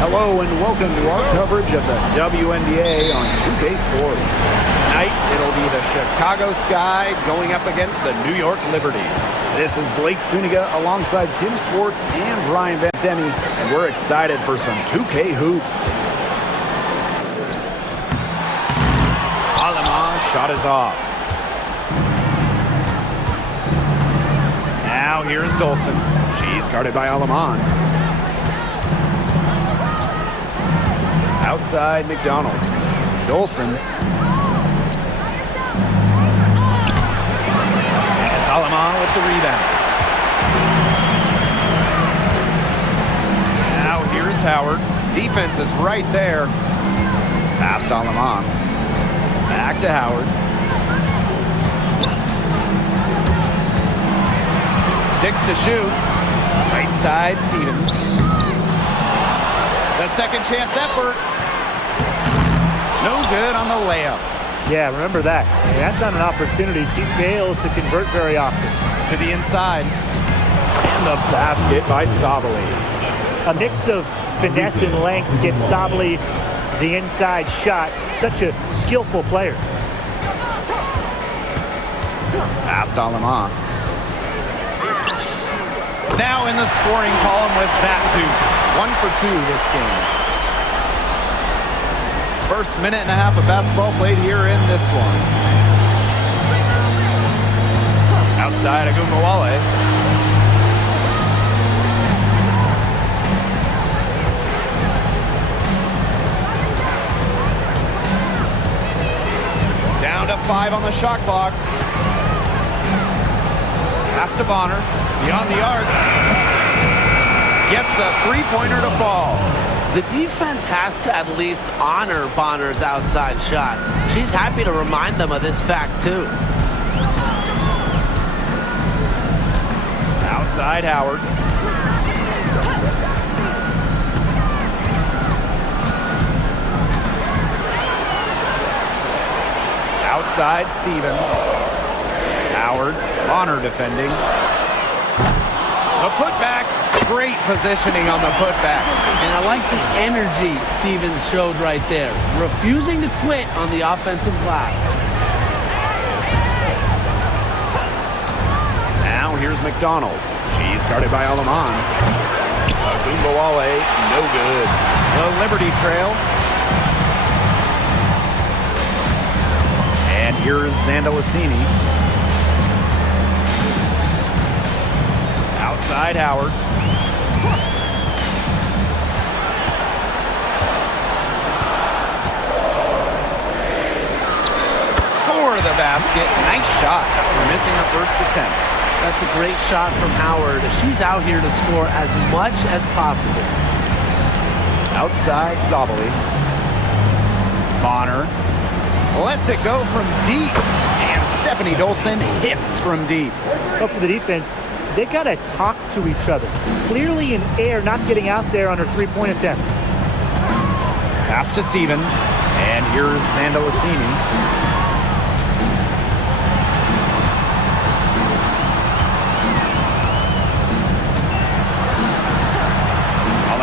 Hello and welcome to our coverage of the WNBA on 2K Sports. Tonight, it'll be the Chicago Sky going up against the New York Liberty. This is Blake Suniga alongside Tim Swartz and Brian Bantemi, and we're excited for some 2K hoops. Alema shot is off. Now here's Dolson. She's guarded by Aleman. Outside McDonald. Dolson. It's Aleman with the rebound. Now here's Howard. Defense is right there. Past Aleman. Back to Howard. 6 to shoot. Right side Stevens. The second chance effort. No good on the layup. Yeah, remember that. That's not an opportunity. She fails to convert very often. To the inside. And the basket by Sabali. A mix of finesse and length gets Sabali the inside shot. Such a skillful player. Past Aleman. Now in the scoring column with that deuce. 1 for 2 this game. First minute and a half of basketball played here in this one. Outside Agumbawale. Down to 5 on the shot clock. Pass to Bonner. Beyond the arc. Gets a three-pointer to fall. The defense has to at least honor Bonner's outside shot. She's happy to remind them of this fact, too. Outside Howard. Outside Stevens. Howard. Bonner defending. The putback. Great positioning on the putback. And I like the energy Stevens showed right there, refusing to quit on the offensive glass. Now here's McDonald. She's guarded by Aleman. Agumbawale, no good. The Liberty trail. And here's Zandalicini. Outside Howard. The basket. Nice shot after missing her first attempt. That's a great shot from Howard. She's out here to score as much as possible. Outside Sabali. Bonner lets it go from deep. And Stephanie Dolson hits from deep. But for the defense, they got to talk to each other. Clearly in air, not getting out there on her three-point attempt. Pass to Stevens. And here's Zandalicini.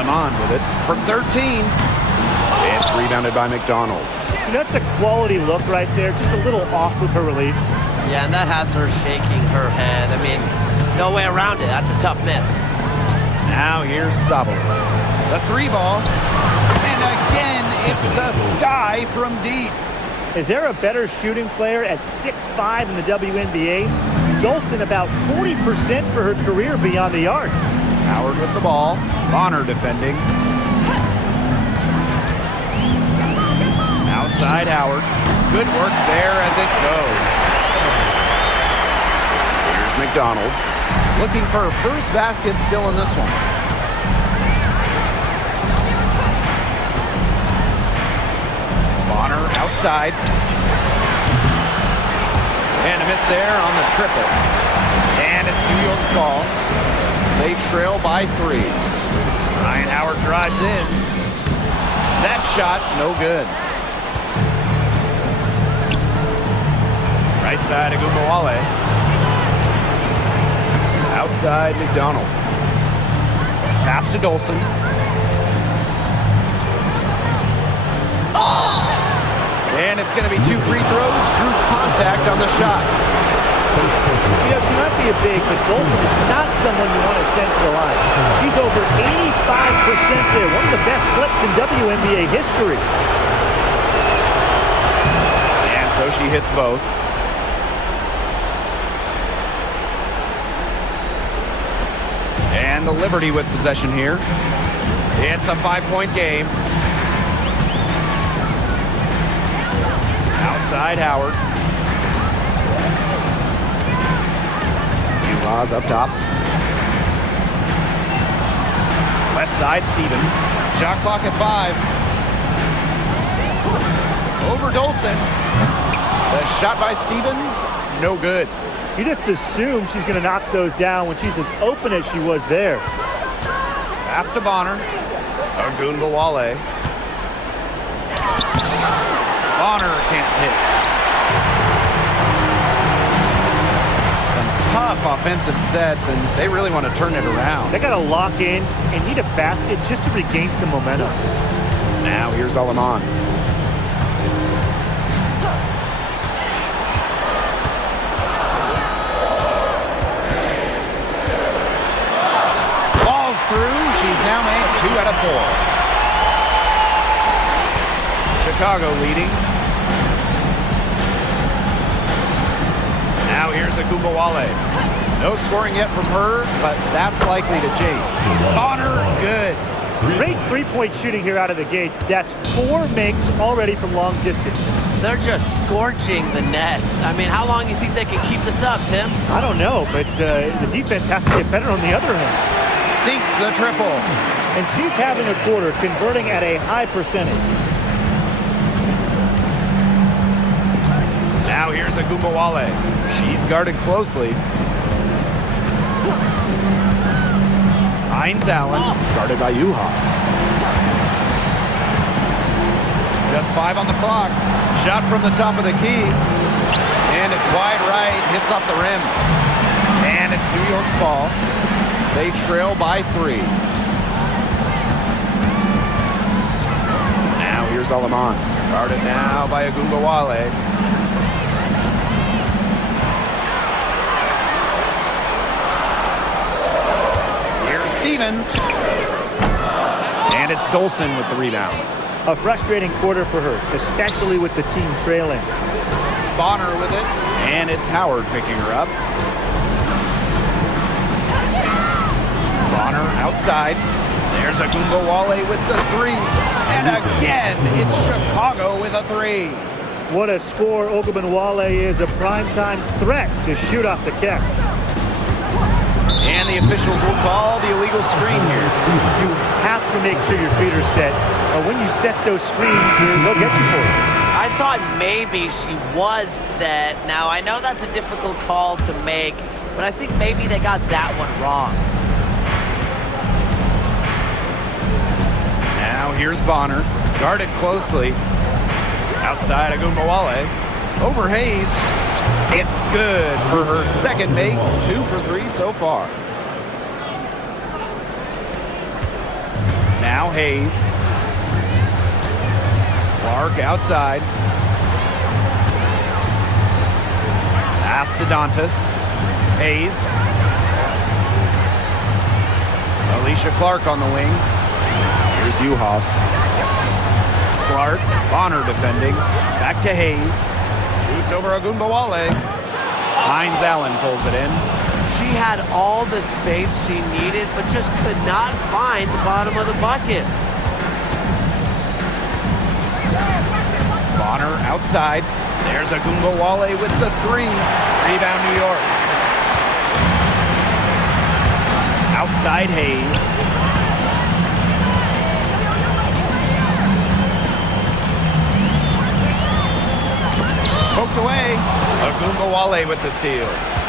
On with it from 13. It's rebounded by McDonald. That's a quality look right there. Just a little off with her release. Yeah, and that has her shaking her head. I mean, no way around it. That's a tough miss. Now here's Sabali. The three ball. And again, it's the Sky from deep. Is there a better shooting player at 6'5" in the WNBA? Dolson about 40% for her career beyond the arc. Howard with the ball. Bonner defending. Outside Howard. Good work there as it goes. Here's McDonald. Looking for her first basket still in this one. Bonner outside. And a miss there on the triple. And it's New York's ball. They trail by 3. Ryan Howard drives in. That shot, no good. Right side, Agumbawale. Outside, McDonald. Pass to Dolson. And it's going to be 2 free throws. Drew contact on the shot. You know, she might be a big, but Dolson is not someone you want to send to the line. She's over 85% there. One of the best flips in WNBA history. And so she hits both. And the Liberty with possession here. It's a 5-point game. Outside Howard. Laws up top. Left side, Stevens. Shot clock at 5. Over Dolson. The shot by Stevens, no good. You just assume she's going to knock those down when she's as open as she was there. Pass to Bonner. Ogunbowale. Bonner can't hit. Tough offensive sets, and they really want to turn it around. They got to lock in and need a basket just to regain some momentum. Now here's Alaman. Falls through. She's now made 2 out of 4. Chicago leading. Now here's Ogunbowale. No scoring yet from her, but that's likely to change. Bonner, good. Great three-point shooting here out of the gates. That's 4 makes already from long distance. They're just scorching the nets. I mean, how long do you think they can keep this up, Tim? I don't know, but the defense has to get better on the other end. Sinks the triple. And she's having a quarter, converting at a high percentage. Now here's Ogunbowale. She's guarded closely. Hines Allen, guarded by Uhas. Just 5 on the clock. Shot from the top of the key. And it's wide right, hits off the rim. And it's New York's ball. They trail by 3. Now here's Alaman. Guarded now by Ogunbowale. Stevens. And it's Dolson with the rebound. A frustrating quarter for her, especially with the team trailing. Bonner with it. And it's Howard picking her up. Bonner outside. There's Ogunbowale with the 3. And again, it's Chicago with a 3. What a score. Ogunbowale is a primetime threat to shoot off the catch. And the officials will call the illegal screen here. You have to make sure your feet are set. When you set those screens, they'll get you for it. I thought maybe she was set. Now, I know that's a difficult call to make, but I think maybe they got that one wrong. Now here's Bonner, guarded closely. Outside Ogunbowale. Over Hayes. It's good for her second make. 2 for 3 so far. Now Hayes. Clark outside. Pass to Dantas. Hayes. Alicia Clark on the wing. Here's Uhas. Clark. Bonner defending. Back to Hayes. Shoots over Ogunbowale. Hines Allen pulls it in. She had all the space she needed, but just could not find the bottom of the bucket. Bonner outside. There's Ogunbowale with the 3. Rebound New York. Outside Hayes. Poked away. Ogunbowale with the steal.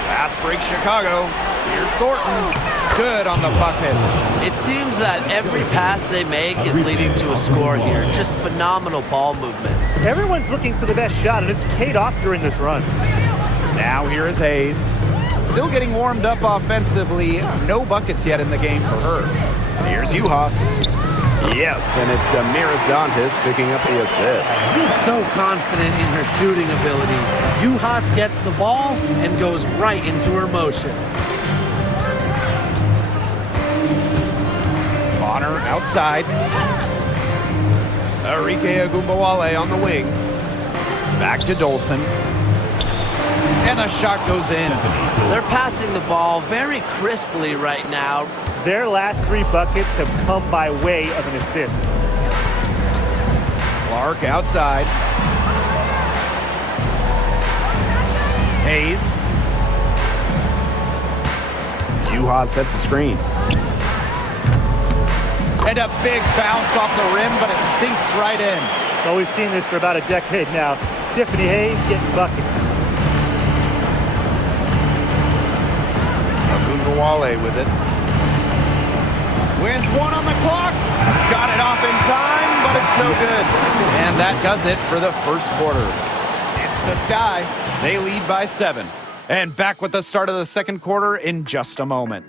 Pass break Chicago. Here's Thornton. Good on the bucket. It seems that every pass they make is leading to a score here. Just phenomenal ball movement. Everyone's looking for the best shot, and it's paid off during this run. Now here is Hayes. Still getting warmed up offensively. No buckets yet in the game for her. Here's Uhas. Yes, and it's Damiris Dantas picking up the assist. So confident in her shooting ability. Juhas gets the ball and goes right into her motion. Bonner outside. Arike Agumbawale on the wing. Back to Dolson. And the shot goes in. They're passing the ball very crisply right now. Their last 3 buckets have come by way of an assist. Clark outside. Hayes. Juhas sets the screen. And a big bounce off the rim, but it sinks right in. Well, we've seen this for about a decade now. Tiffany Hayes getting buckets. Agumbawale with it. With 1 on the clock. Got it off in time, but it's no good. And that does it for the first quarter. It's the Sky. They lead by 7. And back with the start of the second quarter in just a moment.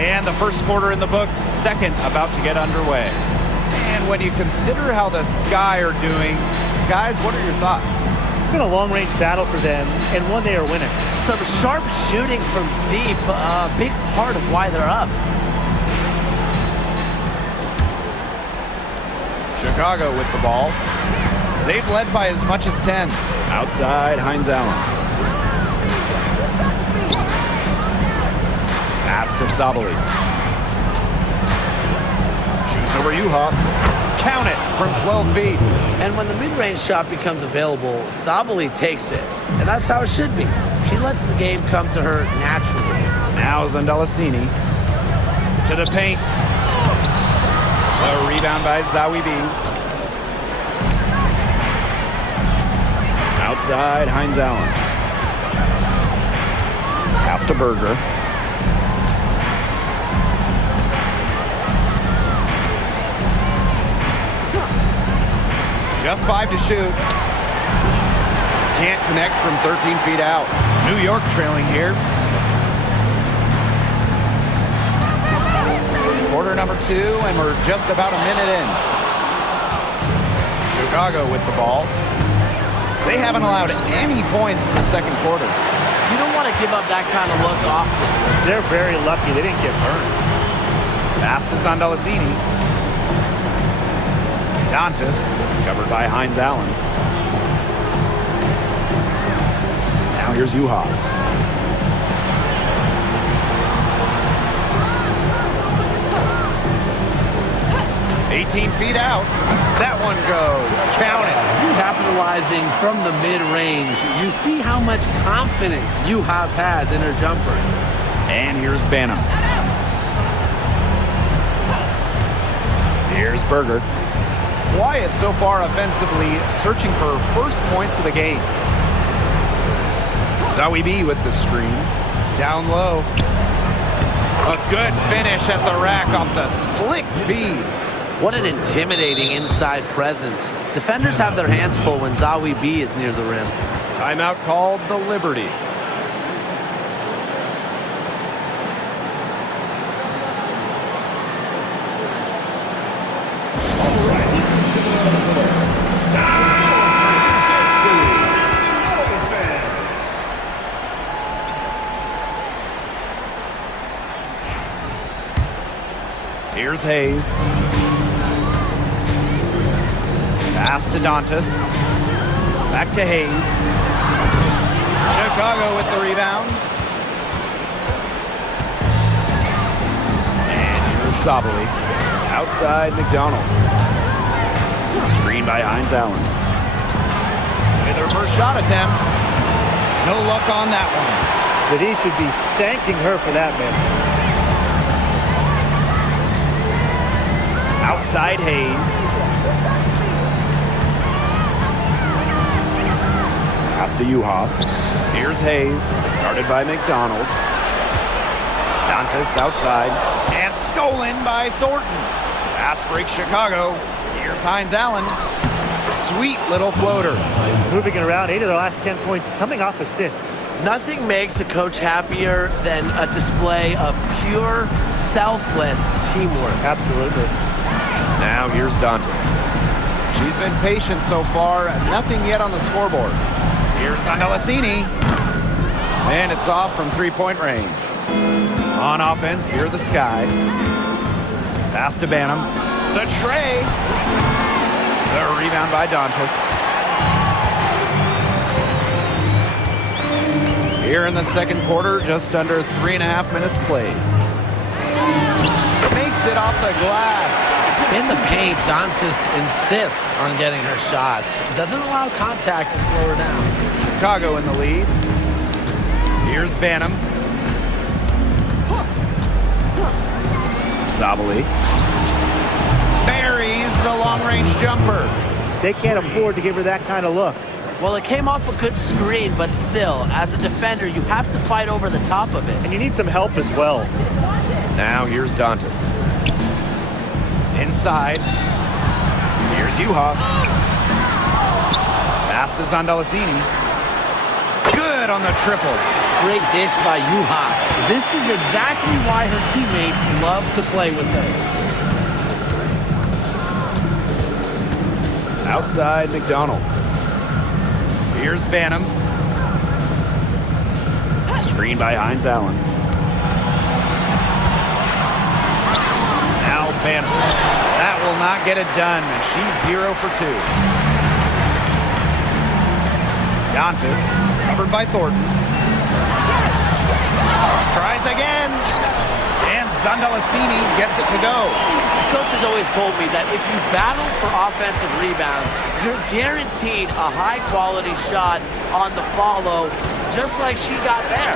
And the first quarter in the books, second about to get underway. And when you consider how the Sky are doing, guys, what are your thoughts? It's been a long-range battle for them, and one they are winning. Some sharp shooting from deep, a big part of why they're up. Chicago with the ball. They've led by as much as 10. Outside, Hines Allen. Pass to Sabali. Shoots over Juhas. Count it from 12 feet. And when the mid-range shot becomes available, Sabali takes it. And that's how it should be. She lets the game come to her naturally. Now Zondalasini to the paint. A rebound by Zawi B. Outside, Hines Allen. Pass to Berger. Just 5 to shoot. Can't connect from 13 feet out. New York trailing here. Quarter number 2, and we're just about a minute in. Chicago with the ball. They haven't allowed any points in the second quarter. You don't want to give up that kind of look often. They're very lucky they didn't get burned. Pass to Zondalasini. Dantas, covered by Hines Allen. Now here's Juhas. "18 feet out. That one goes. Count it." Capitalizing from the mid-range, you see how much confidence Juhas has in her jumper. And here's Banham. Here's Berger. Quiet so far offensively, searching for her first points of the game. Zawi B with the screen. Down low. A good finish at the rack off the slick feed. What an intimidating inside presence. Defenders have their hands full when Zawi B is near the rim. Timeout called the Liberty. Here's Hayes. Pass to Dantas. Back to Hayes. Chicago with the rebound. And here's Sabali. Outside McDonald. Screen by Hines Allen. With her first shot attempt. No luck on that one. But he should be thanking her for that miss. Outside Hayes. Pass to Juhas. Here's Hayes, guarded by McDonald. Dantas outside, and stolen by Thornton. Pass break Chicago. Here's Hines Allen. Sweet little floater. Moving it around, 8 of their last 10 points coming off assists. Nothing makes a coach happier than a display of pure, selfless teamwork. Absolutely. Now here's Dantas. She's been patient so far, nothing yet on the scoreboard. Here's Andalasini. And it's off from three-point range. On offense, here the Sky. Pass to Banham. The tray. The rebound by Dantas. Here in the second quarter, just under 3.5 minutes played. Makes it off the glass. In the paint, Dantas insists on getting her shot. Doesn't allow contact to slow her down. Chicago in the lead. Here's Banham. Sabali buries the long-range jumper. They can't afford to give her that kind of look. Well, it came off a good screen, but still, as a defender, you have to fight over the top of it. And you need some help as well. Now here's Dantas. Inside. Here's Juhas. Pass to Zandalasini. Good on the triple. Great dish by Juhas. This is exactly why her teammates love to play with her. Outside McDonald. Here's Banham. Screen by Hines Allen. Now Banham. That will not get it done. She's 0 for 2. Dantas, covered by Thornton. Tries again. And Zandalasini gets it to go. Coach has always told me that if you battle for offensive rebounds, you're guaranteed a high-quality shot on the follow, just like she got there.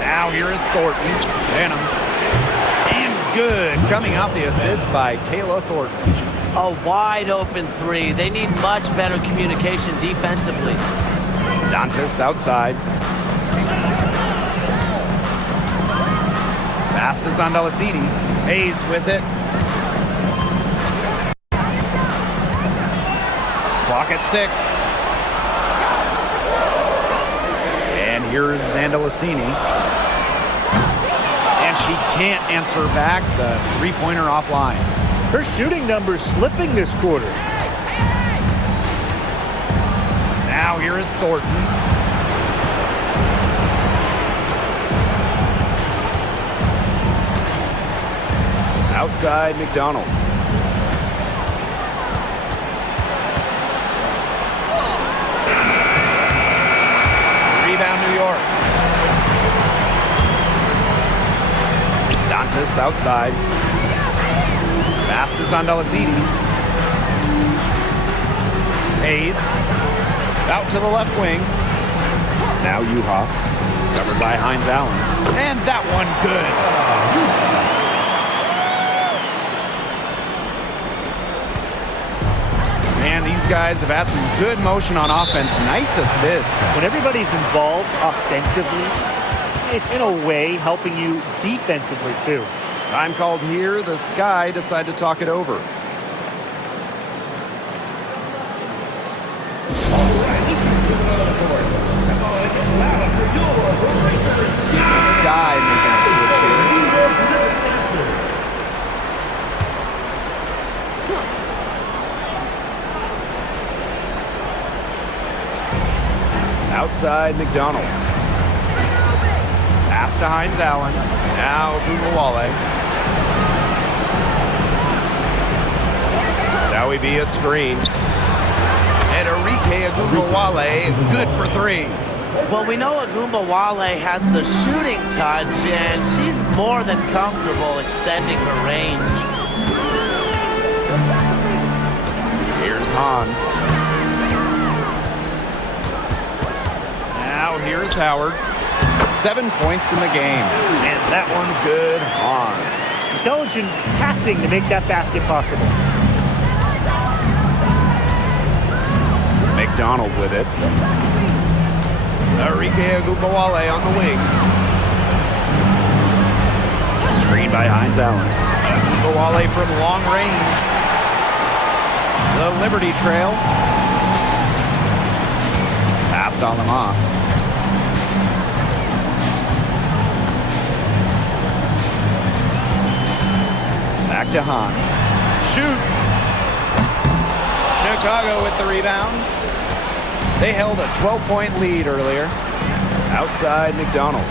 Now here is Thornton. Banham. And good. Coming off the assist by Kayla Thornton. A wide-open three. They need much better communication defensively. Dantas outside. Pass to Zandalasini. Hayes with it. Clock at 6. And here's Zandalasini. And she can't answer back the three-pointer offline. Her shooting numbers slipping this quarter. Now here is Thornton. Outside McDonald. Rebound New York. Dantas outside. Pass to Zandalasini. Hayes. Out to the left wing. Now Juhas. Covered by Hines Allen. And that one good. Man, these guys have had some good motion on offense. Nice assists. When everybody's involved offensively, it's in a way helping you defensively too. Time called here. The Sky decide to talk it over. Sky making a switch here. Outside McDonald. Pass to Hines Allen. Now Gugawale. Now we be a screen. And Enrique Agugawale, good for 3. Well, we know Agumbawale has the shooting touch, and she's more than comfortable extending her range. Here's Hahn. Now here's Howard. 7 points in the game. And that one's good. Hahn. Intelligent passing to make that basket possible. McDonald with it. Enrique Agumbawale on the wing. Screen by Hines Allen. Agumbawale from long range. The Liberty trail. Past Alama. Back to Hahn. Shoots. Chicago with the rebound. They held a 12-point lead earlier. Outside McDonald.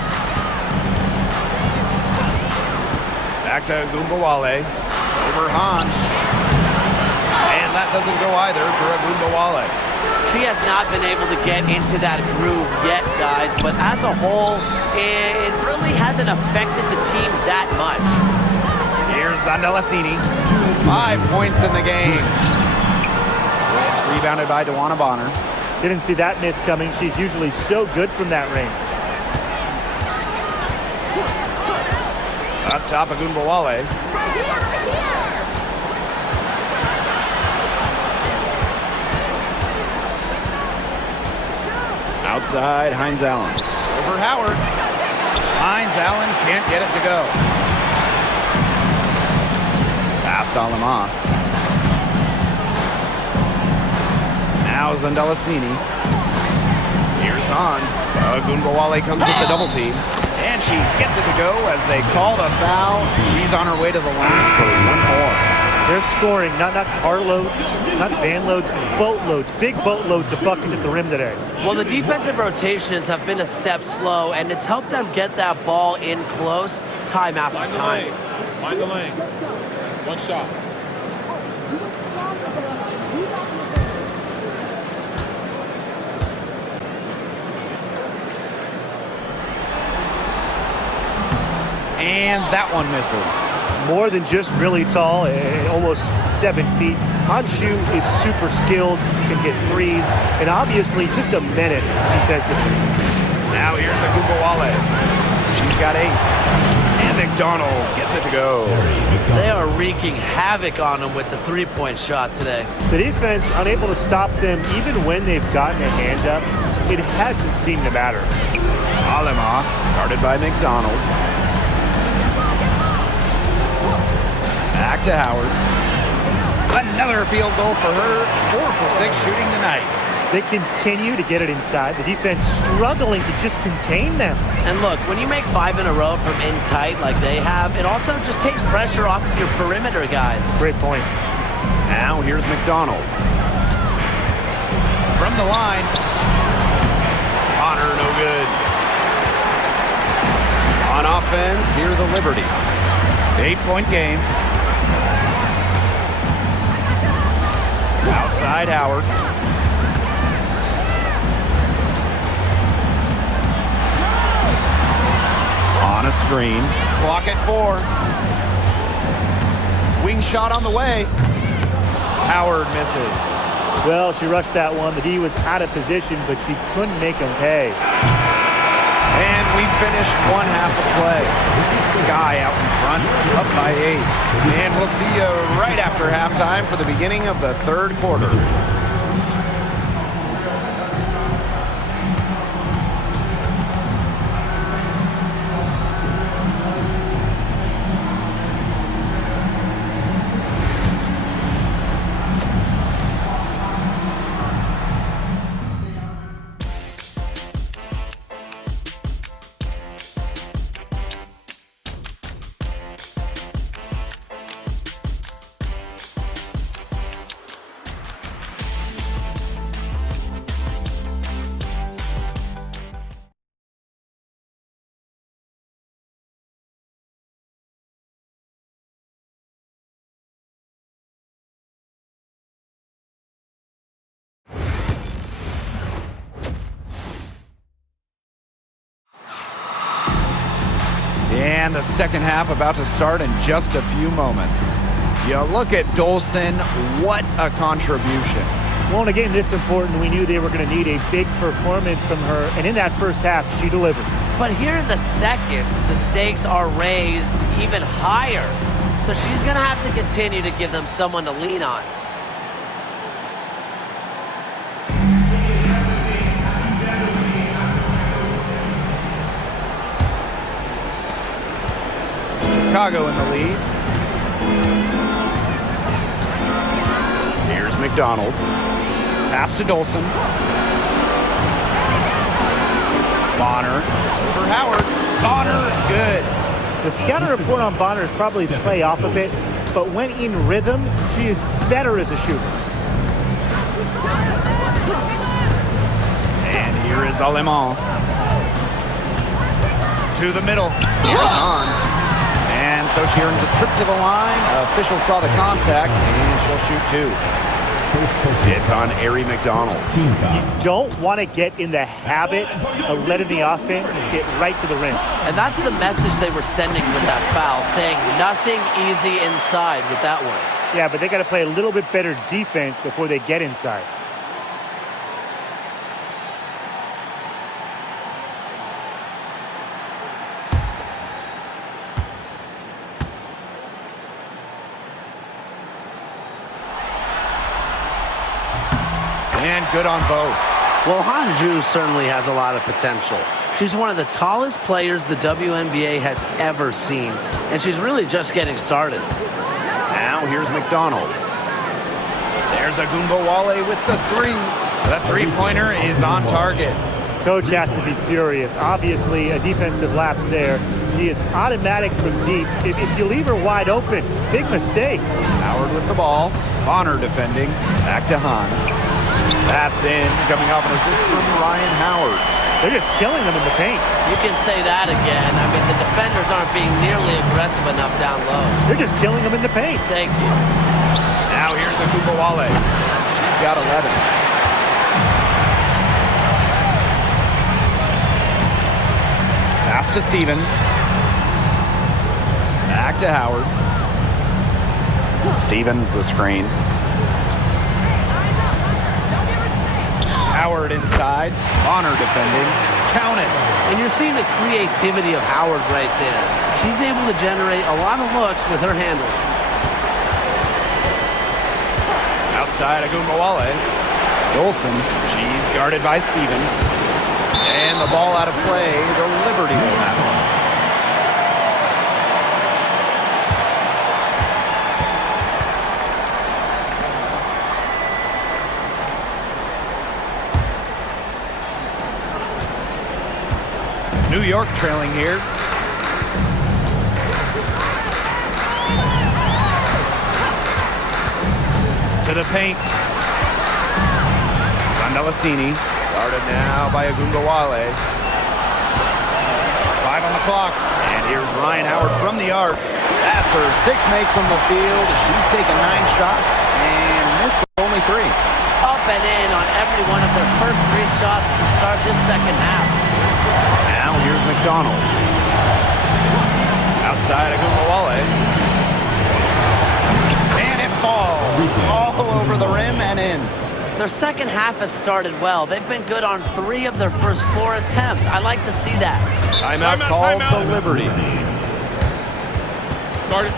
Back to Agumbawale. Over Hahn. And that doesn't go either for Agumbawale. She has not been able to get into that groove yet, guys, but as a whole, it really hasn't affected the team that much. Here's Zandalasini. 5 points in the game. It's rebounded by DeWanna Bonner. Didn't see that miss coming. She's usually so good from that range. Up top, Agumbawale. Outside, Hines Allen. Over Howard. Hines Allen can't get it to go. Past Alama. Now Zandalasini. Here's on. Agumbawale comes with the double team. And she gets it to go as they called a foul. She's on her way to the line for one more. They're scoring, not carloads, not van loads, boatloads, big boatloads of buckets at the rim today. Well, the defensive rotations have been a step slow, and it's helped them get that ball in close time after time. Mind the lanes. One shot. And that one misses. More than just really tall, almost 7 feet. Hanshu is super skilled, can hit threes, and obviously just a menace defensively. Now here's Agumbawale. She's got 8. And McDonald gets it to go. They are wreaking havoc on them with the three-point shot today. The defense unable to stop them even when they've gotten a hand up. It hasn't seemed to matter. Alema, guarded by McDonald. Back to Howard. Another field goal for her. 4 for 6 shooting tonight. They continue to get it inside. The defense struggling to just contain them. And look, when you make 5 in a row from in tight like they have, it also just takes pressure off of your perimeter guys. Great point. Now here's McDonald. From the line. Bonner, no good. On offense, here the Liberty. 8-point game. Outside Howard. On a screen. Clock at 4. Wing shot on the way. Howard misses. Well, she rushed that one. The D was out of position, but she couldn't make them pay. And we finished one half of play. Sky out in front, up by 8. And we'll see you right after halftime for the beginning of the third quarter. And the second half about to start in just a few moments. You look at Dolson, what a contribution. Well, in a game this important, we knew they were going to need a big performance from her, and in that first half, she delivered. But here in the second, the stakes are raised even higher. So she's going to have to continue to give them someone to lean on. Chicago in the lead. Here's McDonald. Pass to Dolson. Bonner over Howard. Bonner, good. The scouting report on Bonner is probably play off a bit, but when in rhythm, she is better as a shooter. And here is Alemán. To the middle. Here's on. And so she earns a trip to the line. Official saw the contact, and she'll shoot two. It's on Arie McDonald. You don't want to get in the habit of letting the offense get right to the rim. And that's the message they were sending with that foul, saying nothing easy inside with that one. Yeah, but they got to play a little bit better defense before they get inside. And good on both. Well, Hanju certainly has a lot of potential. She's one of the tallest players the WNBA has ever seen, and she's really just getting started. Now here's McDonald. There's Agumbawale with the three. The three-pointer is on target. Coach has to be furious. Obviously, a defensive lapse there. She is automatic from deep. If you leave her wide open, big mistake. Howard with the ball. Bonner defending. Back to Hahn. That's in. Coming off an assist from Ryan Howard. They're just killing them in the paint. You can say that again. I mean, the defenders aren't being nearly aggressive enough down low. They're just killing them in the paint. Thank you. Now here's Agumbawale. She's got 11. Pass to Stevens. Back to Howard. Stevens the screen. Howard inside. Bonner defending. Count it. And you're seeing the creativity of Howard right there. She's able to generate a lot of looks with her handles. Outside Agumbawale. Dolson. She's guarded by Stevens. And the ball out of play. The Liberty will have it. New York trailing here. To the paint. Zandalasini. Guarded now by Agumbawale. 5 on the clock. And here's Ryan Howard from the arc. That's her sixth make from the field. She's taken 9 shots and missed only 3. Up and in on every one of their first 3 shots to start this second half. Now here's McDonald. Outside Agumbawale. And it falls all over the rim and in. Their second half has started well. They've been good on 3 of their first 4 attempts. I like to see that. Timeout called to Liberty. Started.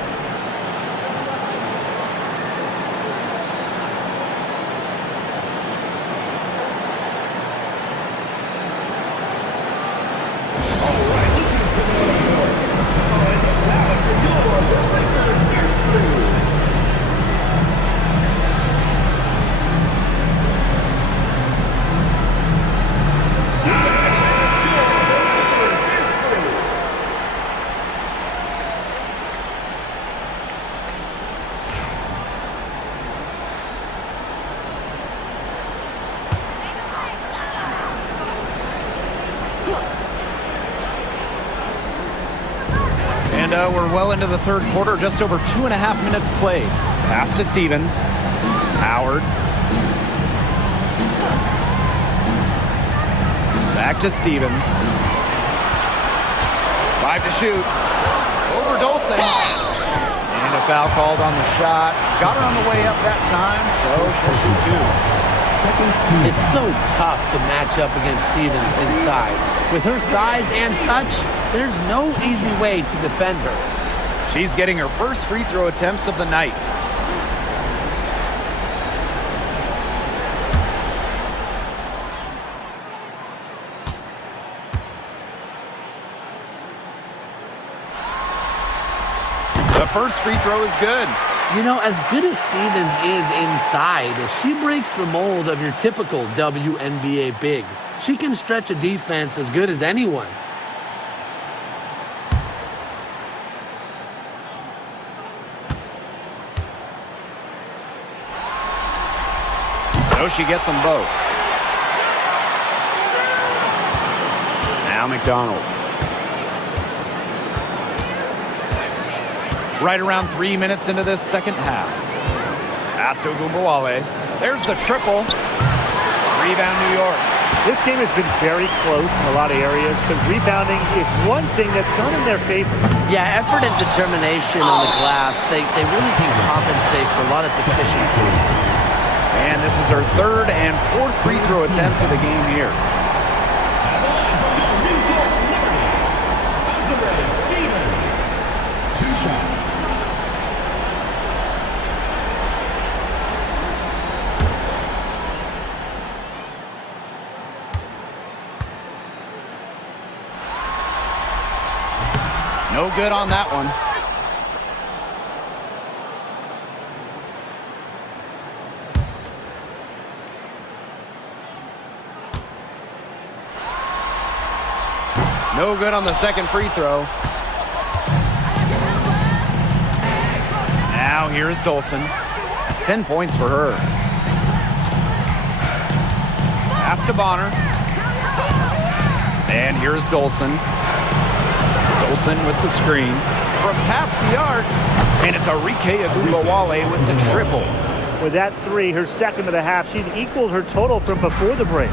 And we're well into the third quarter, just over 2.5 minutes played. Pass to Stevens. Howard. Back to Stevens. 5 to shoot. Over Dolson. And a foul called on the shot. Got her on the way up that time, so she'll shoot 2. It's so tough to match up against Stevens inside. With her size and touch, there's no easy way to defend her. She's getting her first free throw attempts of the night. The first free throw is good. You know, as good as Stevens is inside, she breaks the mold of your typical WNBA big. She can stretch a defense as good as anyone. So she gets them both. Now McDonald. Right around 3 minutes into this second half. Pass to Ogunbowale. There's the triple. Rebound New York. This game has been very close in a lot of areas, but rebounding is one thing that's gone in their favor. Yeah, effort and determination on the glass, they really can compensate for a lot of deficiencies. And this is her third and fourth free throw attempts of the game here. Stevens, 2 shots. No good on that one. No good on the second free throw. Now here's Dolson. 10 points for her. Pass to Bonner. And here's Dolson. Dolson with the screen. From past the arc. And it's Arike Ogunbowale with the triple. With that three, her second of the half, she's equaled her total from before the break.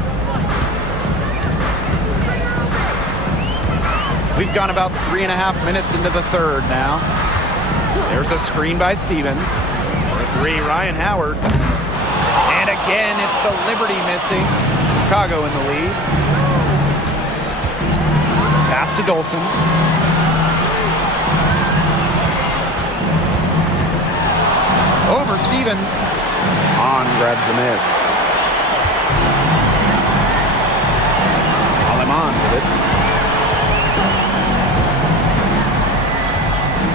We've gone about 3.5 minutes into the third now. There's a screen by Stevens. For three, Ryan Howard. And again, it's the Liberty missing. Chicago in the lead. Pass to Dolson. Over Stevens. On grabs the miss. Aleman with it.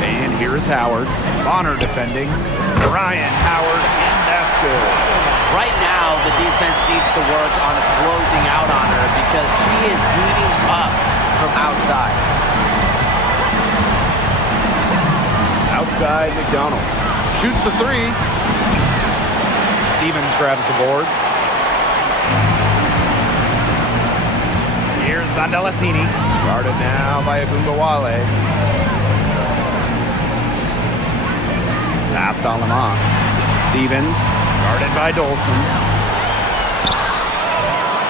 And here is Howard. Bonner defending. Ryan Howard, and that's good. Right now, the defense needs to work on closing out on her because she is beating up from outside. Outside McDonald. Shoots the three. Stevens grabs the board. Here's Zandalasini. Guarded now by Ogunbowale. Pass to Aleman. Stevens, guarded by Dolson.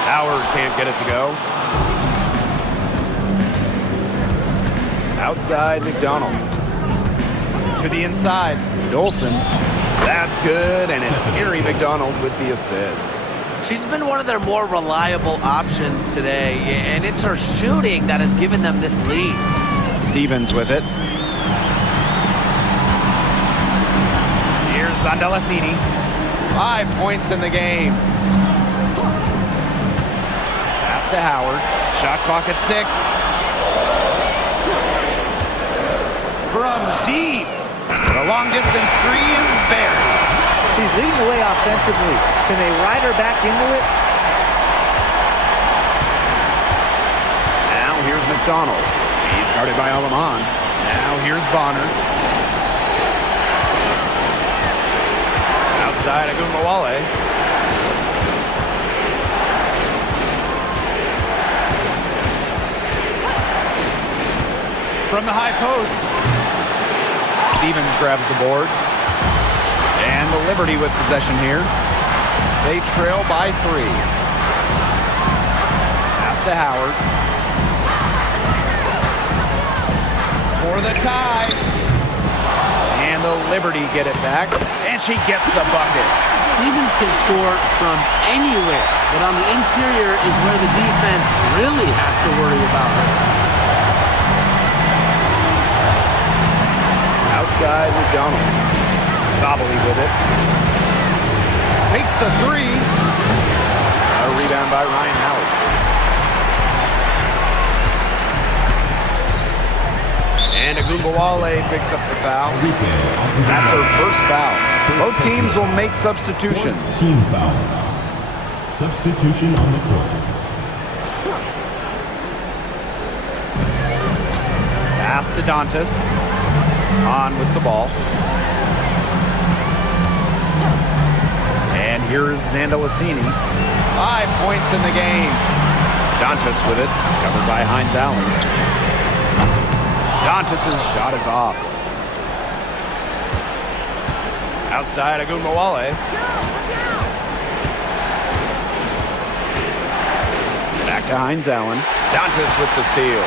Howard can't get it to go. Outside McDonald. To the inside, Dolson. That's good, and it's Harry McDonald with the assist. She's been one of their more reliable options today, and it's her shooting that has given them this lead. Stevens with it. Here's Zandalasini. 5 points in the game. Pass to Howard. Shot clock at 6. From deep. The long distance three is buried. She's leading the way offensively. Can they ride her back into it? Now here's McDonald. He's guarded by Aleman. Now here's Bonner. Outside Ogunbowale. From the high post. Stevens grabs the board. And the Liberty with possession here. They trail by 3. Pass to Howard. For the tie. And the Liberty get it back. And she gets the bucket. Stevens can score from anywhere, but on the interior is where the defense really has to worry about her. Outside McDonald. Sabali with it. Takes the three. A rebound by Ryan Howard. And Agumbawale picks up the foul. That's her first foul. Both teams will make substitutions. Team foul. Substitution on the court. Pass to Dantas. On with the ball. And here's Zandalasini. 5 points in the game. Dantas with it, covered by Hines Allen. Dantas' shot is off. Outside Agumbawale. Back to Hines Allen. Dantas with the steal.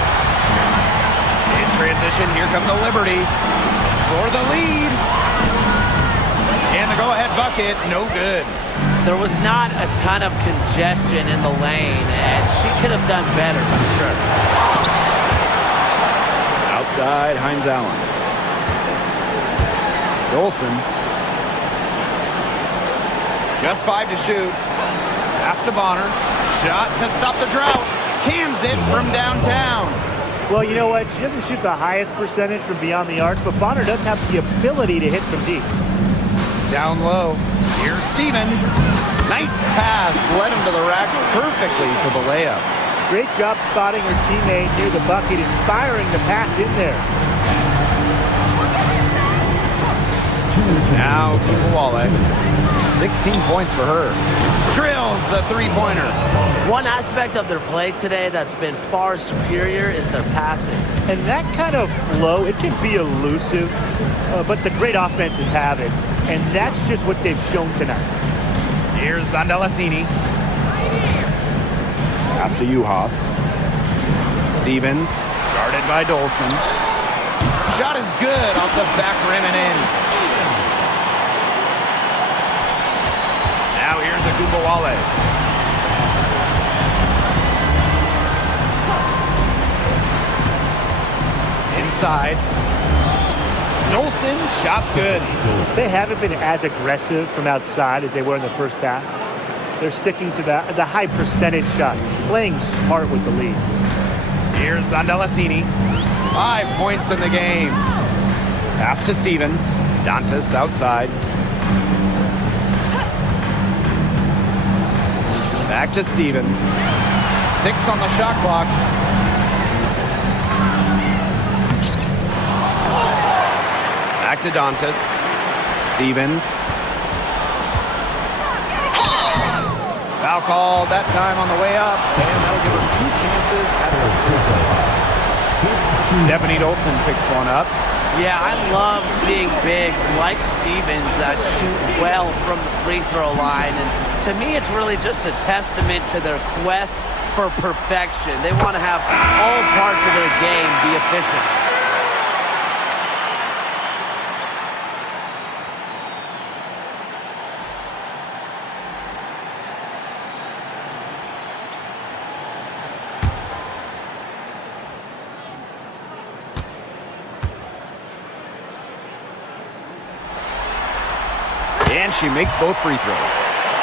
In transition, here come the Liberty for the lead. And the go-ahead bucket, no good. There was not a ton of congestion in the lane, and she could have done better for sure. Outside, Hines Allen. Dolson. Just 5 to shoot. Pass to Bonner. Shot to stop the drought. Cans it from downtown. Well, you know what? She doesn't shoot the highest percentage from beyond the arc, but Bonner does have the ability to hit from deep. Down low. Here's Stevens. Nice pass. Led him to the rack perfectly for the layup. Great job spotting her teammate near the bucket and firing the pass in there. Now, Agumbawale. 16 points for her. Drills the three-pointer. One aspect of their play today that's been far superior is their passing. And that kind of flow, it can be elusive, but the great offenses have it. And that's just what they've shown tonight. Here's Zandalasini. Pass to Uhas. Stevens, guarded by Dolson. Shot is good off the back rim and in. Now here's Agumbawale. Inside. Dolson, shot's good. They haven't been as aggressive from outside as they were in the first half. They're sticking to the high percentage shots, playing smart with the lead. Here's Zandalasini. 5 points in the game. Pass to Stevens. Dantas outside. Back to Stevens. 6 on the shot clock. Back to Dantas. Stevens. Foul called that time on the way up, and that'll give her 2 chances at the free throw line. Stephanie Dolson picks one up. Yeah, I love seeing bigs like Stevens that shoot well from the free throw line. And to me, it's really just a testament to their quest for perfection. They want to have all parts of their game be efficient. And she makes both free throws.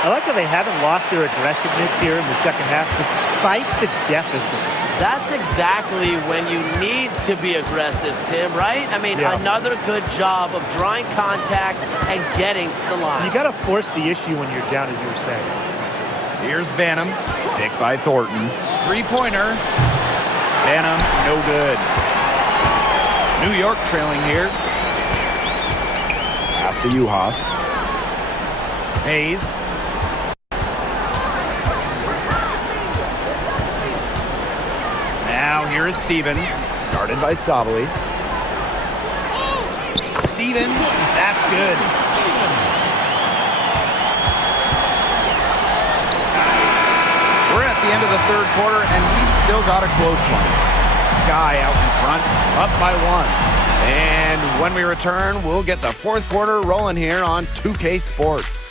I like how they haven't lost their aggressiveness here in the second half, despite the deficit. That's exactly when you need to be aggressive, Tim, right? I mean, another good job of drawing contact and getting to the line. You got to force the issue when you're down, as you were saying. Here's Banham, picked by Thornton. Three-pointer. Banham, no good. New York trailing here. Pass to Uhas. Hayes. Now here is Stevens, guarded by Sabali. Stevens, that's good. We're at the end of the third quarter, and we've still got a close one. Sky out in front, up by 1. And when we return, we'll get the fourth quarter rolling here on 2K Sports.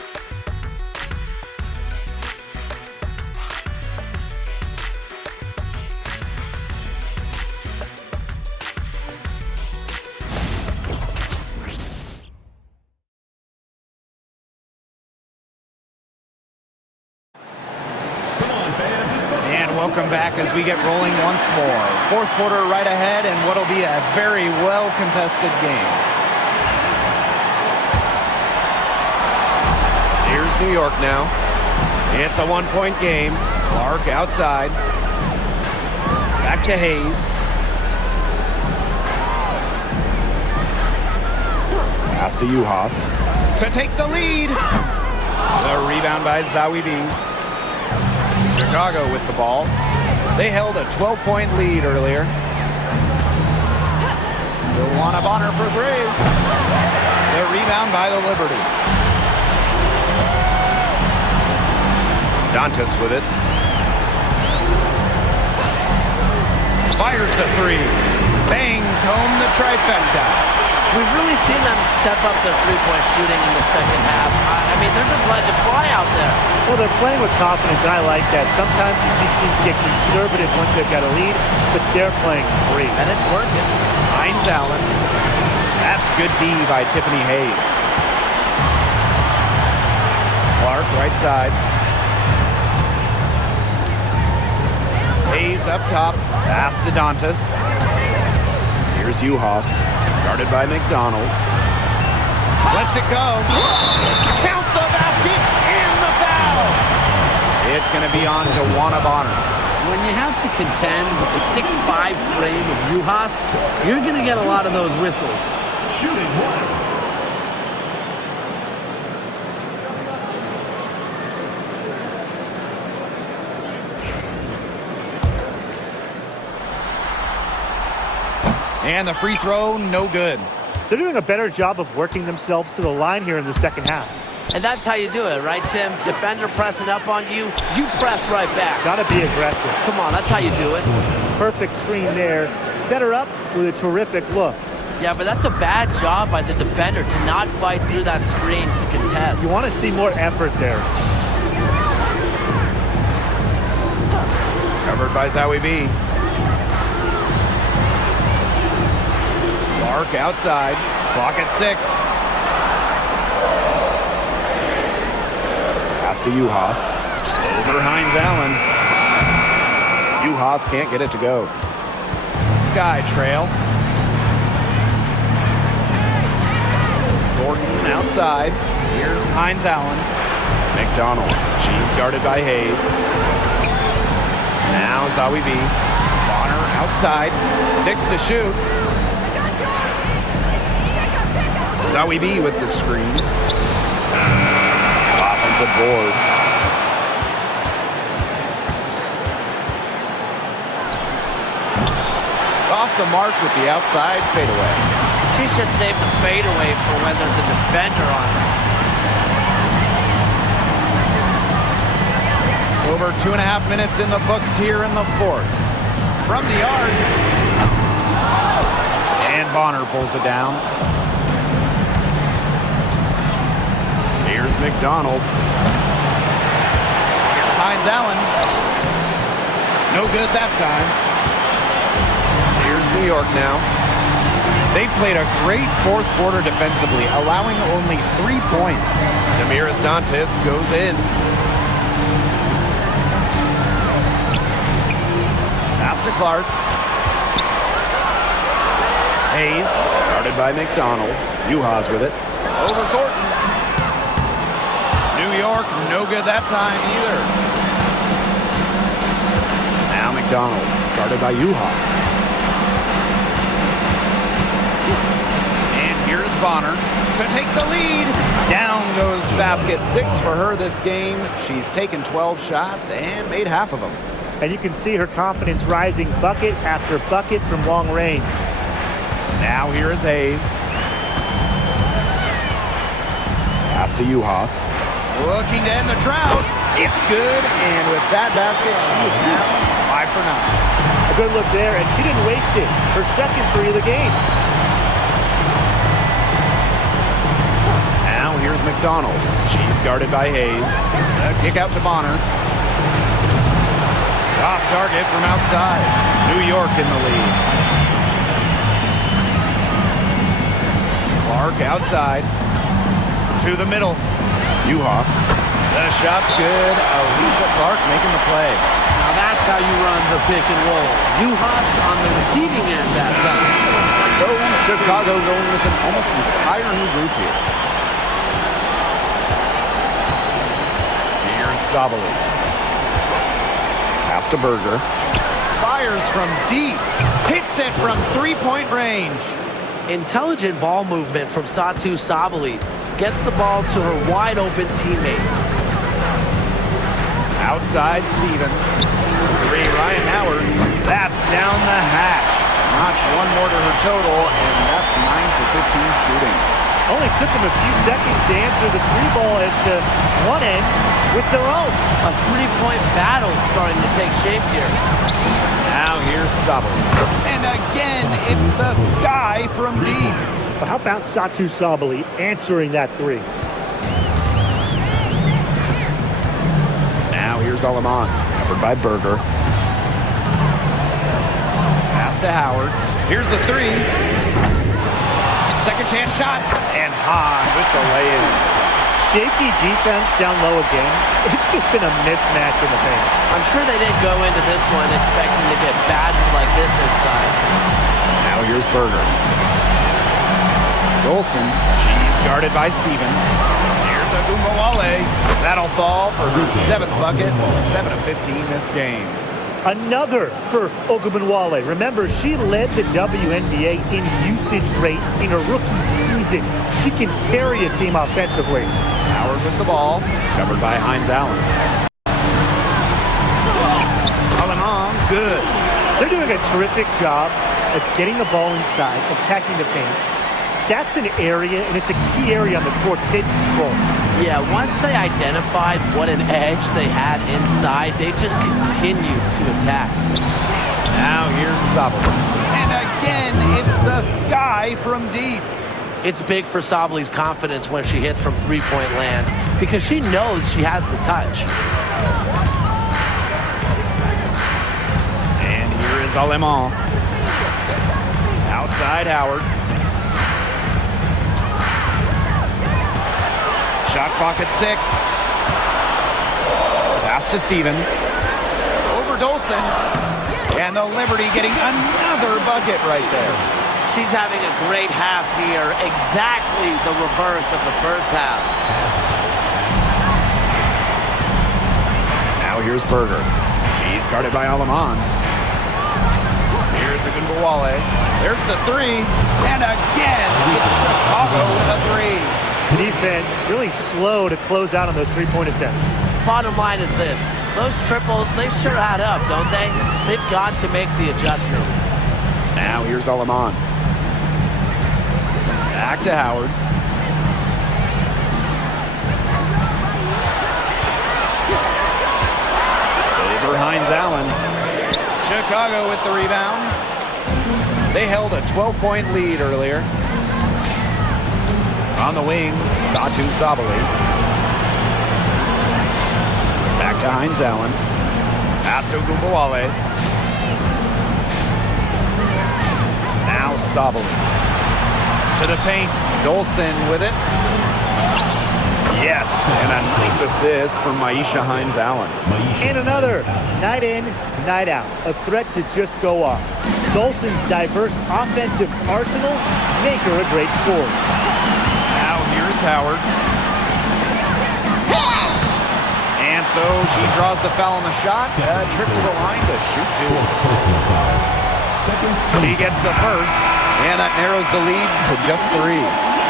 Welcome back as we get rolling once more. Fourth quarter right ahead and what'll be a very well-contested game. Here's New York now. It's a one-point game. Clark outside. Back to Hayes. Pass to Uhas to take the lead. The rebound by Zawi B. Chicago with the ball. They held a 12-point lead earlier. Luana Bonner for three. The rebound by the Liberty. Dantas with it. Fires the three. Bangs home the trifecta. We've really seen them step up their three-point shooting in the second half. I mean, they're just letting it fly out there. Well, they're playing with confidence, and I like that. Sometimes you see teams get conservative once they've got a lead, but they're playing free. And it's working. Hines Allen. That's good D by Tiffany Hayes. Clark, right side. Hayes up top. Pass to Dantas. Here's Uhas. Guarded by McDonald. Lets it go. Count the basket and the foul. It's going to be on to Luana Bonner. When you have to contend with the 6'5" frame of Uhas, you're going to get a lot of those whistles. Shooting one. And the free throw, no good. They're doing a better job of working themselves to the line here in the second half. And that's how you do it, right, Tim? Defender pressing up on you, you press right back. Got to be aggressive. Come on, that's how you do it. Perfect screen there. Set her up with a terrific look. Yeah, but that's a bad job by the defender to not fight through that screen to contest. You want to see more effort there. Covered by Zawi B. Clark outside. Clock at 6. Pass to Uhas. Over Hines Allen. Uhas can't get it to go. Sky trail. Gordon outside. Here's Hines Allen. McDonald. She's guarded by Hayes. Now Zawi B. Bonner outside. 6 to shoot. Zawi B with the screen. Offensive board. Off the mark with the outside fadeaway. She should save the fadeaway for when there's a defender on her. Over 2.5 minutes in the books here in the fourth. From the arc. And Bonner pulls it down. Here's McDonald. Here's Hines Allen. No good that time. Here's New York now. They played a great fourth quarter defensively, allowing only 3 points. Damiris Dantas goes in. Pass to Clark. Hayes, guarded by McDonald. Uhas with it. Over Thornton. New York, no good that time either. Now McDonald, guarded by Uhas. And here's Bonner to take the lead. Down goes basket 6 for her this game. She's taken 12 shots and made half of them. And you can see her confidence rising bucket after bucket from long range. Now here is Hayes. Pass to Uhas. Looking to end the drought. It's good, and with that basket, she is now 5 for 9. A good look there, and she didn't waste it. Her second three of the game. Now here's McDonald. She's guarded by Hayes. A kick out to Bonner. Off target from outside. New York in the lead. Clark outside. To the middle. Uhas. The shot's good. Alicia Clark making the play. Now that's That's how you run the pick and roll. Juhas on the receiving end that time. So Chicago going with an almost entire new group here. Here's Sabali. Pass to Berger. Fires from deep. Hits it from three-point range. Intelligent ball movement from Satu Sabali. Gets the ball to her wide-open teammate. Outside Stevens. Three, Ryan Howard. That's down the hatch. Notch one more to her total, and that's 9 for 15 shooting. Only took them a few seconds to answer the three ball at one end with their own. A three-point battle starting to take shape here. Now here's Sabali. And again, it's the sky from deep. But how about Satu Sabali answering that three? Now here's Aleman, covered by Berger. Pass to Howard. Here's the three. Second chance shot. And Hahn with the lay-in. Shaky defense down low again. It's just been a mismatch in the paint. I'm sure they didn't go into this one expecting to get battered like this inside. Now here's Berger. Dolson, she's guarded by Stevens. Here's Agumbawale. That'll fall for her seventh bucket, 7 of 15 this game. Another for Ogunbowale. Remember, she led the WNBA in usage rate in her rookie season. She can carry a team offensively. Howard with the ball, covered by Hines Allen. Aleman, good. They're doing a terrific job at getting the ball inside, attacking the paint. That's an area, and it's a key area on the court they control. Yeah, once they identified what an edge they had inside, they just continued to attack. Now here's Sabali. And again, it's the sky from deep. It's big for Sabali's confidence when she hits from three-point land because she knows she has the touch. And here is Aleman. Outside Howard. Shot clock at 6. Pass to Stevens. Over Dolson. And the Liberty getting another bucket right there. She's having a great half here, exactly the reverse of the first half. Now here's Berger. She's guarded by Aleman. Here's Agumbawale. There's the three. And again, it's Chicago with a three. Defense really slow to close out on those three-point attempts. Bottom line is this. Those triples, they sure add up, don't they? They've got to make the adjustment. Now here's Aleman. Back to Howard. Over Hines Allen. Chicago with the rebound. They held a 12-point lead earlier. On the wings, Satu Sabali. Back to Hines Allen. Pass to Agumbawale. Now Sabali. To the paint. Dolson with it. Yes, and a nice assist from Maisha Hines Allen. And another. Night in, night out. A threat to just go off. Dolson's diverse offensive arsenal make her a great scorer. Now here's Howard. And so she draws the foul on the shot. Trip to the line to shoot two. He gets the first, and that narrows the lead to just 3.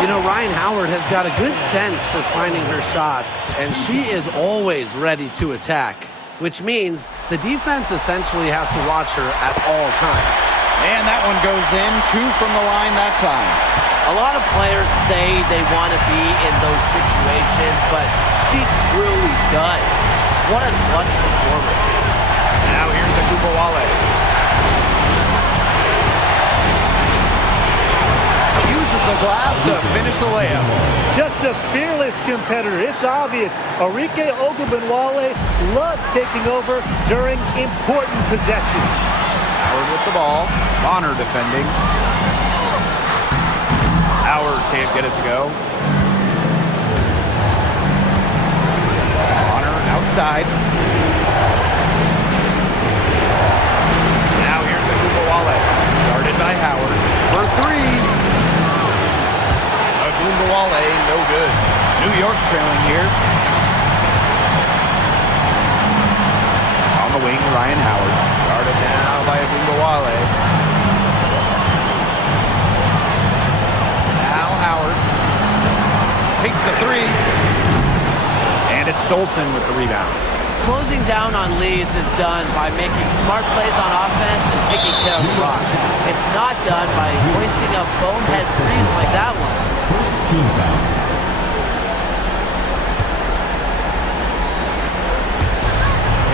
You know, Ryan Howard has got a good sense for finding her shots, and she is always ready to attack, which means the defense essentially has to watch her at all times. And that one goes in, 2 from the line that time. A lot of players say they want to be in those situations, but she truly does. What a clutch performer. Now here's Agumbawale. Uses the glass to finish the layup. Just a fearless competitor. It's obvious. Arike Ogunbowale loves taking over during important possessions. Howard with the ball. Bonner defending. Howard can't get it to go. Bonner outside. by Howard for three. Agumbawale, no good. New York trailing here. On the wing, Ryan Howard. Guarded now by Agumbawale. Now Howard takes the three. And it's Dolson with the rebound. Closing down on leads is done by making smart plays on offense and taking care of the rock. It's not done by hoisting up bonehead threes like that one. First team foul.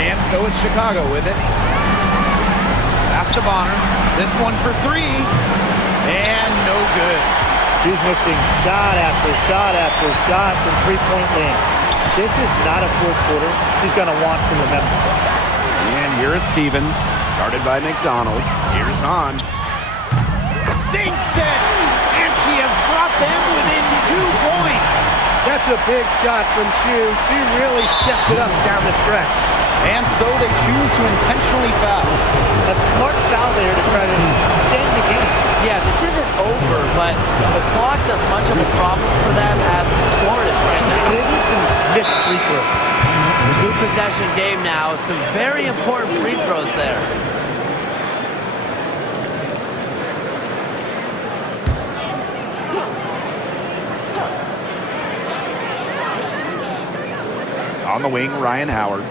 And so it's Chicago with it. Pass to Bonner. This one for three. And no good. She's missing shot after shot after shot from three-point land. This is not a fourth quarter she's going to want to remember. And here is Stevens, guarded by McDonald. Here's Hahn. Sinks it! And she has brought them within 2 points. That's a big shot from Shu. She really steps it up down the stretch. And so they choose to intentionally foul. A smart foul there to try to extend the game. Yeah, this isn't over, but the clock's as much of a problem for them as the score is right now. They need some missed free throws. Two-possession game now. Some very important free throws there. On the wing, Ryan Howard.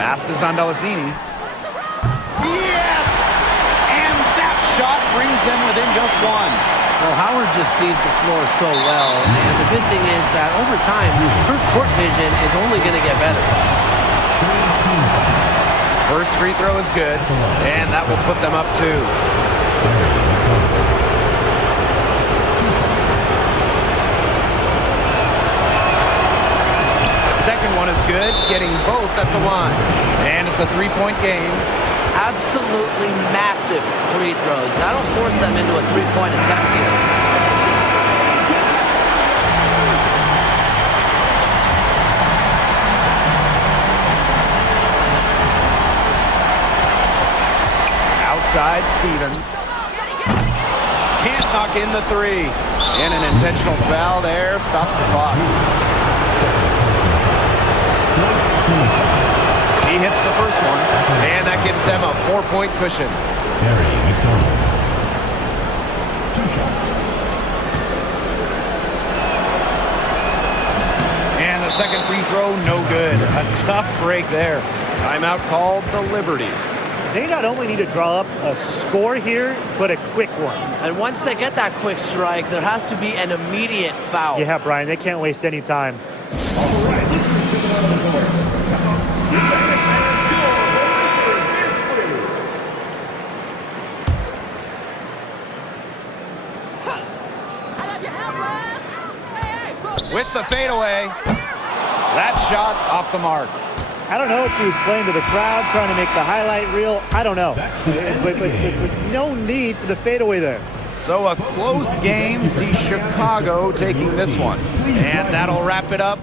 Pass is on Delacini. Yes! And that shot brings them within just one. Well, Howard just sees the floor so well, and the good thing is that over time, her court vision is only going to get better. First free throw is good, and that will put them up 2. Second one is good, getting both at the line. And it's a 3-point game. Absolutely massive free throws. That'll force them into a three-point attempt here. Outside, Stevens. Can't knock in the three. And an intentional foul there stops the clock. He hits the first one, and that gives them a 4-point cushion. Gary McDonald. 2 shots. And the second free throw, no good. A tough break there. Timeout called the Liberty. They not only need to draw up a score here, but a quick one. And once they get that quick strike, there has to be an immediate foul. Yeah, Brian, they can't waste any time. All right, let's take it out of the board. With the fadeaway. That shot off the mark. I don't know if she was playing to the crowd, trying to make the highlight reel. I don't know. But no need for the fadeaway there. So a close game sees Chicago taking this one. And that'll wrap it up.